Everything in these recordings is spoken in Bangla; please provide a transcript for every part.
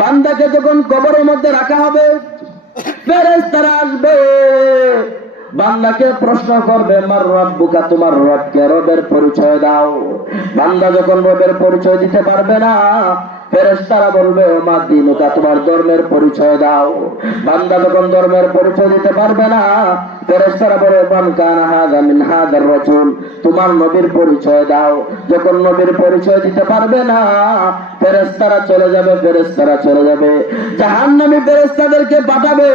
বান্দাকে যখন কবরের মধ্যে রাখা হবে, ফেরেশতারা আসবে। বান্দাকে প্রশ্ন করবে, মার রব্বুকা, তোমার রবকে রবের পরিচয় দাও। বান্দা যখন রবের পরিচয় দিতে পারবে না ফেরেশতারা বলবে, ও মা দিনুকা, তোমার ধর্মের পরিচয় দাও। বান্দা যখন ধর্মের পরিচয় দিতে পারবে না, ফেরেশতারা বলে, মান কানা হাযা মিন হাযার রাসূল তোমার নবীর পরিচয় দাও। যখন নবীর পরিচয় দিতে পারবে না, ফেরেশতারা চলে যাবে ফেরেস্তারা চলে যাবে। জাহান্নামী ফেরেশতাদেরকে পাঠাবে,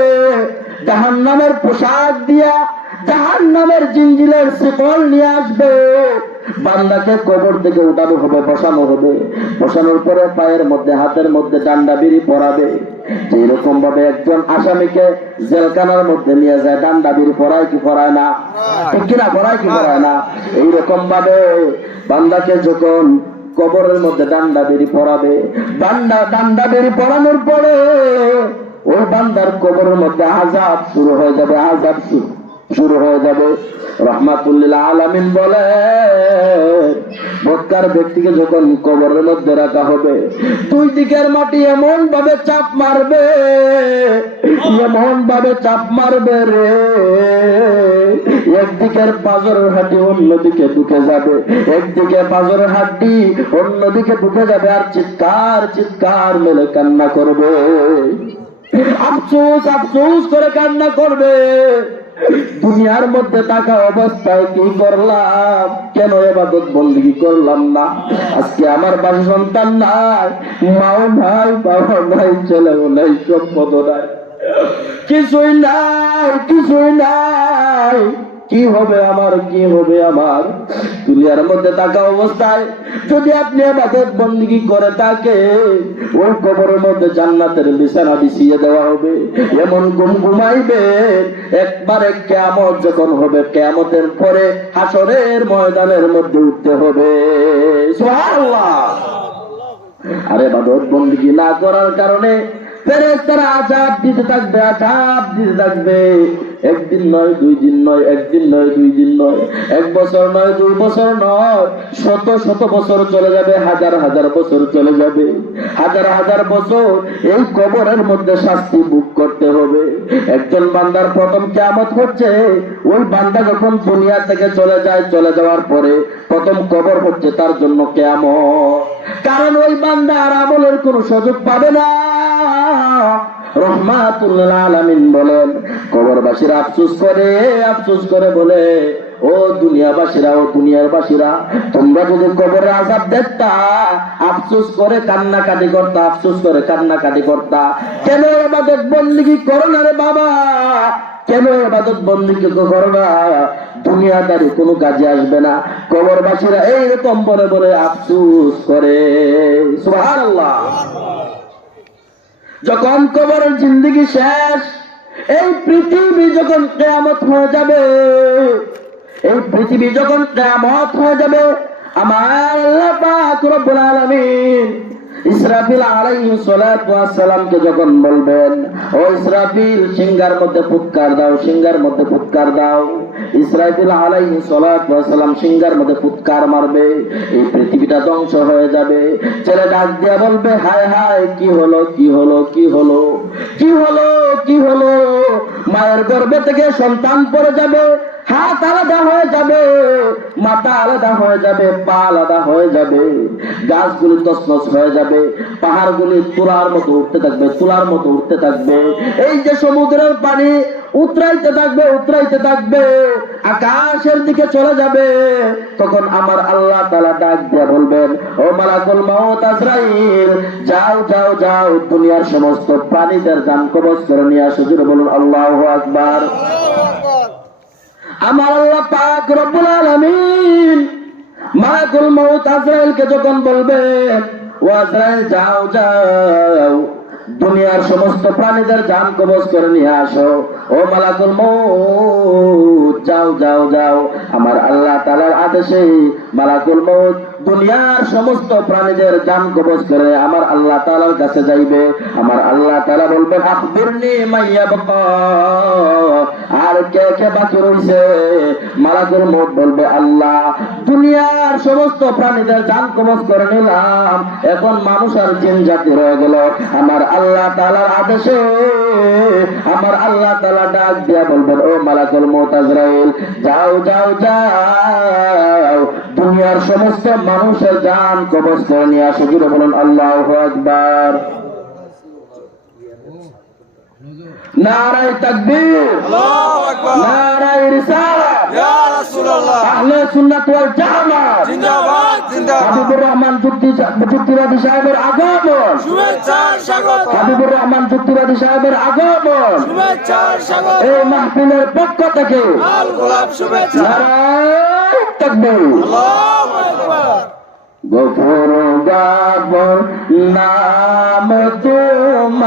জাহান্নামের পোশাক দিয়া জাহান্নামের জিঞ্জিলের শিকল নিয়ে আসবে। বান্দাকে কবর থেকে উঠানো হবে, বসানো হবে। বসানোর পরে পায়ের মধ্যে, হাতের মধ্যে ডান্ডা বিড়ি পরাবে। এইরকম ভাবে একজন আসামিকে জেলখানার মধ্যে নিয়ে যায়, ডান্ডা বিড়ি পরায় কি পরায় না? ঠিক কিনা, পরায় কি পরায় না? এইরকম ভাবে বান্দাকে যখন কবরের মধ্যে ডান্ডা বেরি পড়াবে ডান্ডা ডান্ডা বেরি পড়ানোর পরে ওই বান্দার কবরের মধ্যে আজাব শুরু হয়ে যাবে আজাব শুরু। শুরু হয়ে যাবে। রহমাতুল্লিল আলামিন বলে বৎকার ব্যক্তিকে যখন কবরের মধ্যে রাখা হবে, দুই দিকের মাটি এমন ভাবে চাপ মারবে এমন ভাবে চাপ মারবে রে। একদিকের পাজরের হাড্ডি অন্যদিকে ঢুকে যাবে, একদিকে পাজরের হাড্ডি অন্যদিকে ঢুকে যাবে, আর চিৎকার চিৎকার মেলে কান্না করবে। আফসোস আফসোস করে কান্না করবে। দুনিয়ার মধ্যে থাকা অবস্থায় কি করলাম? কেন এবাদত বন্দিগি করলাম না? আজকে আমার বাসা সন্তান নাই, মাও নাই, বাবা নাই, ছেলেও নাই সম্পদ নাই। কিছুই নাই কিছুই নাই। কি হবে আমার, কি হবে আমার? দুনিয়ার মধ্যে থাকা অবস্থায় যদি আপনি আবাদত বন্দিগি করে থাকে ওই কবরের মধ্যে জান্নাতের বিছানা বিছিয়ে দেওয়া হবে। এমন ঘুম ঘুমাইবে একবারে কেমন যখন হবে কেমতের পরে হাসরের ময়দানের মধ্যে উঠতে হবে। আরে বাদত বন্দিগি না করার কারণে আজাব দিতে থাকবে, আজাব দিতে থাকবে। একদিন নয়, দুই দিন নয়, একদিন নয়, দুই দিন নয়, এক বছর নয়, দুই বছর নয়, শত শত বছর চলে যাবে, হাজার হাজার বছর চলে যাবে। হাজার হাজার বছর এই কবরের মধ্যে শাস্তি ভোগ করতে হবে। একজন বান্দার প্রথম কেমত হচ্ছে, ওই বান্দা যখন দুনিয়া থেকে চলে যায়, চলে যাওয়ার পরে প্রথম কবর হচ্ছে তার জন্য কেমন কারণ ওই বান্দা আর আমলের কোনো সুযোগ পাবে না। বলেন করে করে বলে, ও দুনিয়াবাসীরা ও দুনিয়ার বাসীরা তোমরা যদি কবরে দেখতা করে কান্নাকাটি করতা করে কান্নাকাটি করতা, কেন এবাদত বন্দিগি করো না রে বাবা? কেন এবাদত করো না? দুনিয়াদারি কোনো কাজে আসবে না। কবরবাসীরা এইরকম বলে বলে আফসুস করে। সুবহানাল্লাহ। যখন কবরের জিন্দগি শেষ, এই পৃথিবী যখন কেয়ামত হয়ে যাবে, এই পৃথিবী যখন কেয়ামত হয়ে যাবে, আমার ইসরাফিল আলাইহিস সালাতু ওয়াস সালামকে যখন বলবেন, ও ইসরাফিল, সিংহার মধ্যে ফুৎকার দাও, সিংহার মধ্যে ফুৎকার দাও। সালাতু ওয়াস সালাম সিংহার মধ্যে ফুৎকার মারবে, এই পৃথিবীটা ধ্বংস হয়ে যাবে। ছেলে ডাক দিয়া বলবে, হায় হায়, কি হলো কি হলো কি হলো কি হলো কি হলো? মায়ের গর্ভে থেকে সন্তান পড়ে যাবে, হাত আলাদা হয়ে যাবে, মাথা আলাদা হয়ে যাবে, পা আলাদা হয়ে যাবে, গাছগুলি তসনস হয়ে যাবে, পাহাড়গুলি তুলার মতো উঠতে থাকবে, তুলার মতো উঠতে থাকবে। এই যে সমুদ্রের পানি উতরাইতে থাকবে উতরাইতে থাকবে, আকাশের দিকে চলে যাবে। তখন আমার আল্লাহ তালা ডাক দিয়ে বলবেন, ও মালাকুল মাউত আজরাইল, যাও যাও যাও, দুনিয়ার সমস্ত প্রাণীদের জান কবজ করে নিয়ে আসো। বলুন, আল্লাহ আকবার। আমার আল্লাহ পাক রব্বুল আলামিন মালাকুল মউত আজরাইলকে যখন বলবেন, ও আজরাইল, যাও যাও দুনিয়ার সমস্ত প্রাণীদের জান কবজ করে নিয়ে আসো। ও মালাকুল মৌত যাও যাও যাও। আমার আল্লাহ তালার আদেশে মালাকুল মউত দুনিয়ার সমস্ত প্রাণীদের জান কবজ করে আমার আল্লাহ তাআলার কাছে যাইবে। আমার আল্লাহ তাআলা বলবেন আখবিরনি মাইয়া আর কে কে বাকি রইছে? মালাকুল মউত বলবে, আল্লাহ, দুনিয়ার সমস্ত প্রাণীদের জান কবজ করে নিলাম। এখন মানুষ আর জিন জাতি রয়ে গেল। আমার আল্লাহ তালার আদেশে আমার আল্লাহ তাআলা ডাক দিয়া বলবেন ও মালাকুল মউত আজরাইল যাও যাও যাও দুনিয়ার সমস্ত মানুষের জান কবজ করে নিয়ে আসো জুড়ে বলুন আল্লাহু আকবার নারায় তাকবীর আল্লাহু আকবার নারায় রিসালাত ইয়া রাসূলুল্লাহ আহলে সুন্নাত ওয়াল জামাত জিন্দাবাদ জিন্দাবাদ হাবিবুর রহমান যুক্তি যুক্তিবাদী সাহেবের আগমন। হাবিবুর রহমান যুক্তিবাদী সাহেবের আগমন। এই মাহফিলের পক্ষ থেকে লাল গোলাপ শুভেচ্ছা। নারায় তাকবীর। আল্লাহু আকবার। গফর গাবর নাম তোমার।